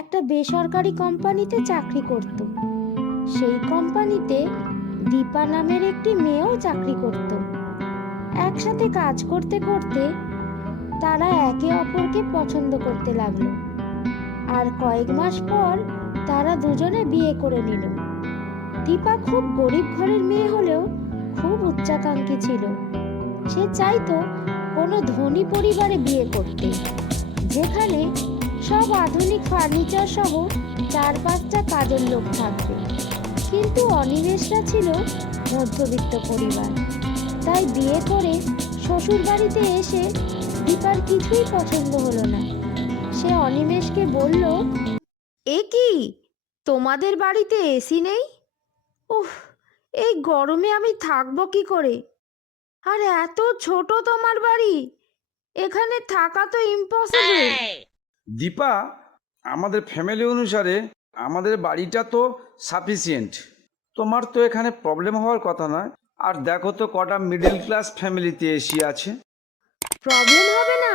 একটা বেসরকারি কোম্পানিতে চাকরি করত। সেই কোম্পানিতে দীপা নামের একটি মেয়েও চাকরি করত। একসাথে কাজ করতে করতে তারা একে অপরকে পছন্দ করতে লাগল। আর কয়েক মাস পর তারা দুজনে বিয়ে করে নিল। দীপা খুব গরিব ঘরের মেয়ে হলেও খুব উচ্চাকাঙ্ক্ষী ছিল। সে চাইতো কোনো ধনী পরিবারে বিয়ে করতে, যেখানে সব আধুনিক ফার্নিচার সহ চার পাঁচটা কাজের লোক থাকবে। কিন্তু অনিমেষরা ছিল মধ্যবিত্ত পরিবার। তাই বিয়ে করে শ্বশুর বাড়িতে এসে দীপার কিছুই পছন্দ হলো না। সে অনিমেষকে বলল এ কি? তোমাদের বাড়িতে এসি নেই? উফ এই গরমে আমি থাকব কি করে? আর এত ছোট তোমার বাড়ি! এখানে থাকা তো ইম্পসিবল দীপা আমাদের ফ্যামিলি অনুসারে আমাদের বাড়িটা তো সাফিসিয়েন্ট তোমার তো এখানে প্রবলেম হওয়ার কথা নয়। আর দেখো তো কটা মিডল ক্লাস ফ্যামিলিতে এসি আছে। প্রবলেম হবে না?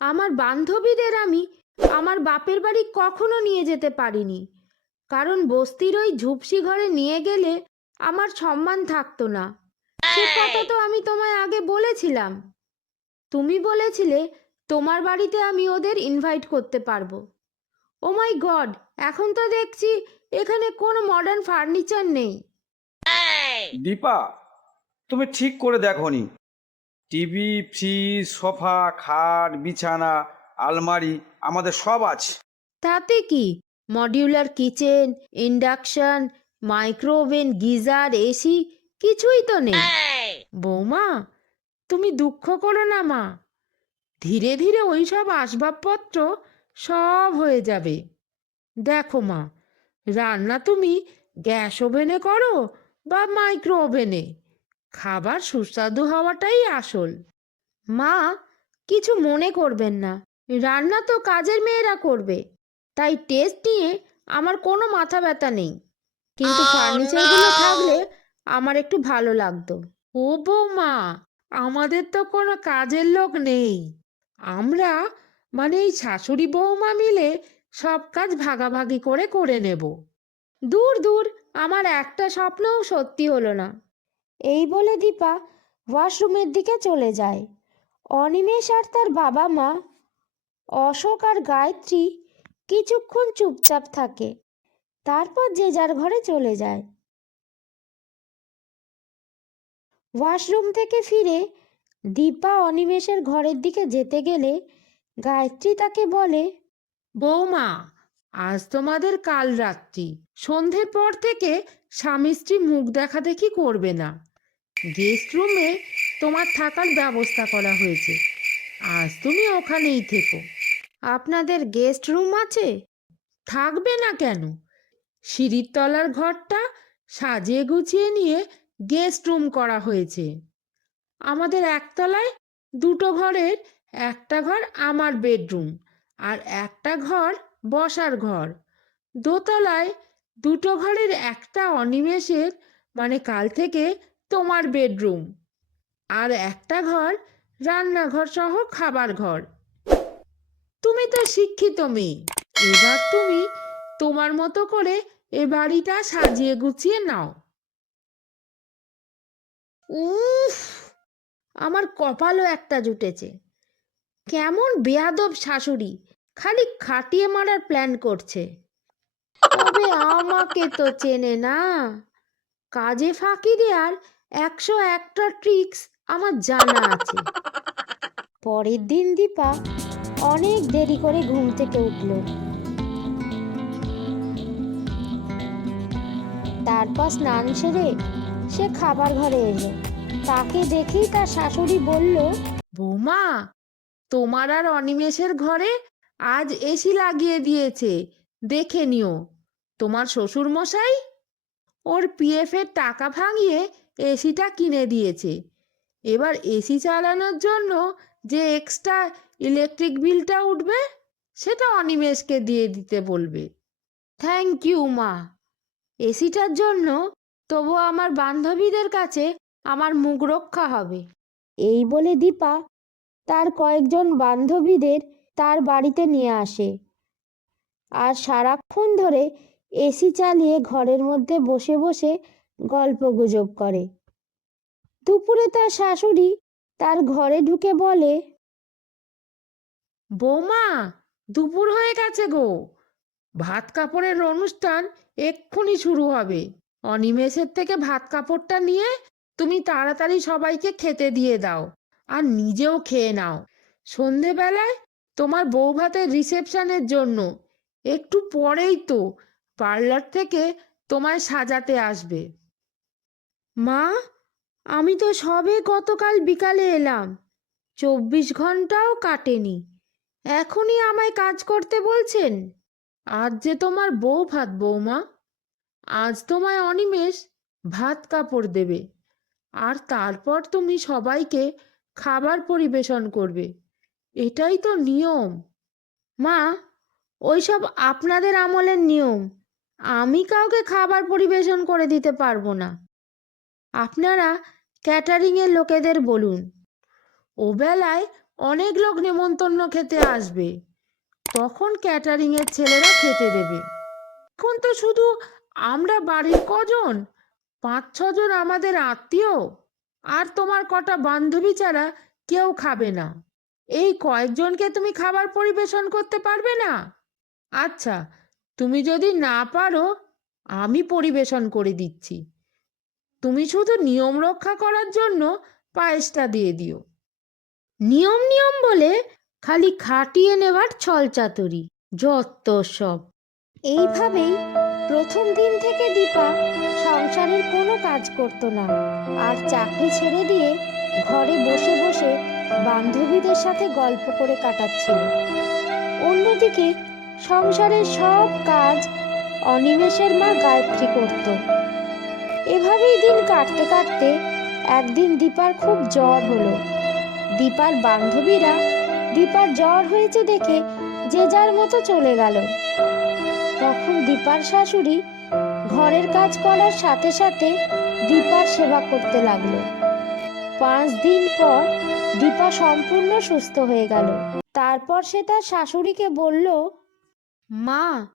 আমার বান্ধবীদের আমি আমার বাপের বাড়ি কখনো নিয়ে যেতে পারিনি। কারণ বস্তির ওই ঝুপসি ঘরে নিয়ে গেলে আমার সম্মান থাকতো না। সে কথা তো আমি তোমায় আগে বলেছিলাম। তুমি বলেছিলে তোমার বাড়িতে আমি ওদের ইনভাইট করতে পারব। ও মাই গড এখন তো দেখছি এখানে কোনো মডার্ন ফার্নিচার নেই। দীপা তুমি ঠিক করে দেখো নি টিভি ফ্রিজ সোফা খাট বিছানা আলমারি আমাদের সব আছে। তাতে কি? Modular kitchen induction microwave geyser AC কিছুই তো নেই। বৌমা তুমি দুঃখ করো না মা। ধীরে ধীরে ওই সব আসবাবপত্র সব হয়ে যাবে। দেখো মা রান্না তুমি গ্যাস ওভেনে করো বা মাইক্রো ওভেনে। খাবার সুস্বাদু হওয়াটাই আসল। মা কিছু মনে করবেন না। রান্না তো কাজের মেয়েরা করবে তাই টেস্ট নিয়ে আমার কোনো মাথা ব্যথা নেই। কিন্তু ফার্নিচারগুলো থাকলে আমার একটু ভালো লাগতো। ও বৌমা আমাদের তো কোনো কাজের লোক নেই। আমরা মানে এই শাশুড়ি বৌমা মিলে সব কাজ ভাগাভাগি করে করে নেব। দূর দূর, আমার একটা স্বপ্নও সত্যি হলো না। এই বলে দীপা ওয়াশরুমের দিকে চলে যায়। অনিমেষ আর তার বাবা মা, অশোক আর গায়ত্রী কিছুক্ষণ চুপচাপ থাকে। তারপর যে যার ঘরে চলে যায়। ওয়াশরুম থেকে ফিরে দীপা অনিমেষের ঘরের দিকে যেতে গেলে গায়ত্রী তাকে বলে, বৌমা, আজ তোমাদের কাল রাত্রি। সন্ধ্যের পর থেকে স্বামী স্ত্রী মুখ দেখা দেখি করবে না। গেস্ট রুমে তোমার থাকার ব্যবস্থা করা হয়েছে। আজ তুমি ওখানেই থেকো। আপনাদের গেস্ট রুম আছে? থাকবে না কেন? সিঁড়ির তলার ঘরটা সাজিয়ে গুছিয়ে নিয়ে গেস্ট রুম করা হয়েছে। আমাদের একতলায় দুটো ঘরের, একটা ঘর আমার বেডরুম আর একটা ঘর বসার ঘর। দোতলায় দুটো ঘরের একটা অনিমেষের মানে কাল থেকে তোমার বেডরুম আর একটা ঘর রান্নাঘর সহ খাবার ঘর। তুমি তো শিক্ষিত মেয়ে, এবার তুমি তোমার মতো করে এ বাড়িটা সাজিয়ে গুছিয়ে নাও। উফ! আমার কপালও একটা জুটেছে। কেমন বেয়াদব শাশুড়ি, খালি খাটিয়ে মারার প্ল্যান করছে। তবে আমাকে তো চেনে না। কাজে ফাঁকি দেওয়ার একশো একটা ট্রিক্স আমার জানা আছে। পরের দিন দীপা অনেক দেরি করে ঘুম থেকে উঠল। তারপর স্নান সেরে সে খাবার ঘরে এলো। তাকে দেখেই তার শাশুড়ি বলল, বৌমা, তোমার আর অনিমেষের ঘরে আজ এসি লাগিয়ে দিয়েছে। দেখে নিও, তোমার শ্বশুর মশাই ওর পিএফের টাকা ভাঙিয়ে এসিটা কিনে দিয়েছে। এবার এসি চালানোর জন্য যে এক্সট্রা ইলেকট্রিক বিলটা উঠবে, সেটা অনিমেষকে দিয়ে দিতে বলবে। থ্যাংক ইউ মা। এসিটার জন্য তবু আমার বান্ধবীদের কাছে আমার মুখ রক্ষা হবে। এই বলে দীপা তার কয়েকজন বান্ধবীদের তার বাড়িতে নিয়ে আসে। আর সারাক্ষণ ধরে এসি চালিয়ে ঘরের মধ্যে বসে বসে গল্প গুজব করে। দুপুরে তার শাশুড়ি তার ঘরে ঢুকে বলে বৌমা দুপুর হয়ে গেছে গো। ভাত কাপড়ের অনুষ্ঠান এক্ষুনি শুরু হবে। অনিমেষের থেকে ভাত কাপড়টা নিয়ে তুমি তাড়াতাড়ি সবাইকে খেতে দিয়ে দাও আর নিজেও খেয়ে নাও। সন্ধেবেলায় তোমার বউ ভাতের রিসেপশনের জন্য একটু পরেই তো পার্লার থেকে তোমায় সাজাতে আসবে। মা, আমি তো সবে গতকাল বিকালে এলাম। চব্বিশ ঘন্টাও কাটেনি। এখনই আমায় কাজ করতে বলছেন? আজ যে তোমার বউ ভাত বৌমা, আজ তোমায় অনিমেষ ভাত কাপড় দেবে। আর তারপর তুমি সবাইকে খাবার পরিবেশন করবে। এটাই তো নিয়ম। মা, ওইসব আপনাদের আমলের নিয়ম। আমি কাউকে খাবার পরিবেশন করে দিতে পারব না। আপনারা ক্যাটারিংয়ের লোকেদের বলুন। ও বেলায় অনেক লোক নেমন্তন্ন খেতে আসবে। তখন ক্যাটারিংয়ের ছেলেরা খেতে দেবে। এখন তো শুধু আমরা বাড়ির কজন? পাঁচ ছজন আমাদের আত্মীয়? আর তোমার কটা বান্ধবী ছাড়া কেউ খাবে না। এই কয়েকজনকে তুমি খাবার পরিবেশন করতে পারবে না? আচ্ছা তুমি যদি না পারো, আমি পরিবেশন করে দিচ্ছি। তুমি শুধু নিয়ম রক্ষা করার জন্য পায়েসটা দিয়ে দিও। নিয়ম নিয়ম বলে খালি খাটিয়ে নেবার ছলচাতুরি, যত সব। এইভাবেই প্রথম দিন থেকে দীপা সংসারের কোনো কাজ করতো না। আর চাকরি ছেড়ে দিয়ে ঘরে বসে বসে বান্ধবীদের সাথে গল্প করে কাটাচ্ছিল। অন্যদিকে সংসারের সব কাজ অনিমেষের মা গায়ত্রী করত। এভাবেই দিন কাটতে কাটতে একদিন দীপার খুব জ্বর হলো। দীপার বান্ধবীরা দীপার জ্বর হয়েছে দেখে যে যার মতো চলে গেল। তখন দীপার শাশুড়ি ঘরের কাজ করার সাথে সাথে দীপার সেবা করতে লাগল। পাঁচ দিন পর দীপা সম্পূর্ণ সুস্থ হয়ে গেল। তারপর সে তার শাশুড়িকে বলল, মা,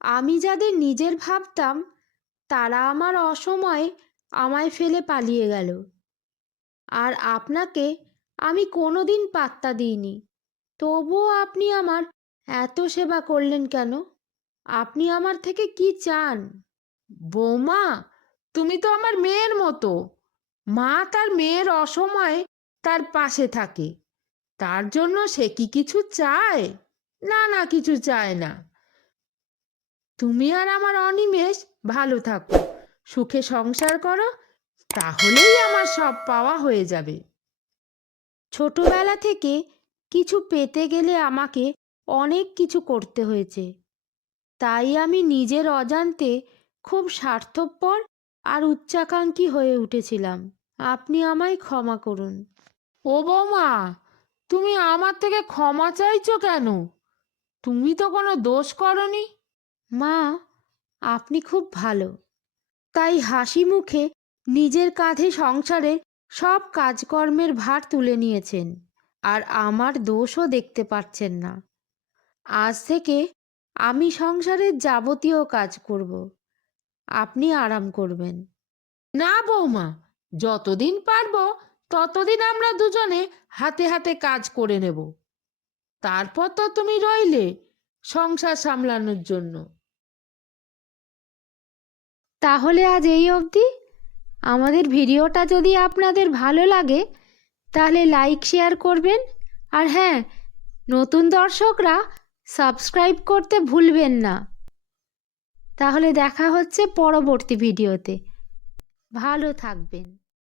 আমি যাদের নিজের ভাবতাম, তারা আমার অসময়ে আমায় ফেলে পালিয়ে গেল। আর আপনাকে আমি কোনো দিন পাত্তা দিইনি। তবুও আপনি আমার এত সেবা করলেন কেন? আপনি আমার থেকে কি চান? বৌমা, তুমি তো আমার মেয়ের মতো। মা তার মেয়ের অসময়ে তার পাশে থাকে। তার জন্য সে কি কিছু চায়? না না, কিছু চায় না। তুমি আর আমার অনিমেষ ভালো থাকো, সুখে সংসার করো, তাহলেই আমার সব পাওয়া হয়ে যাবে। ছোটবেলা থেকে কিছু পেতে গেলে আমাকে অনেক কিছু করতে হয়েছে। তাই আমি নিজের অজান্তে খুব স্বার্থপর আর উচ্চাকাঙ্ক্ষী হয়ে উঠেছিলাম। আপনি আমায় ক্ষমা করুন। ও বৌমা, তুমি আমার থেকে ক্ষমা চাইছো কেন? তুমি তো কোনো দোষ করনি। মা, আপনি খুব ভালো। তাই হাসি মুখে নিজের কাঁধে সংসারের সব কাজকর্মের ভার তুলে নিয়েছেন, আর আমার দোষও দেখতে পাচ্ছেন না। আজ থেকে আমি সংসারের যাবতীয় কাজ করব। আপনি আরাম করবেন। না বৌমা, যতদিন পারব ততদিন আমরা দুজনে হাতে হাতে কাজ করে নেব। তারপর তো তুমি রইলে সংসার সামলানোর জন্য। তাহলে আজ এই অবধি। আমাদের ভিডিওটা যদি আপনাদের ভালো লাগে, তাহলে লাইক শেয়ার করবেন। আর হ্যাঁ নতুন দর্শকরা সাবস্ক্রাইব করতে ভুলবেন না। তাহলে দেখা হচ্ছে পরবর্তী ভিডিওতে। ভালো থাকবেন।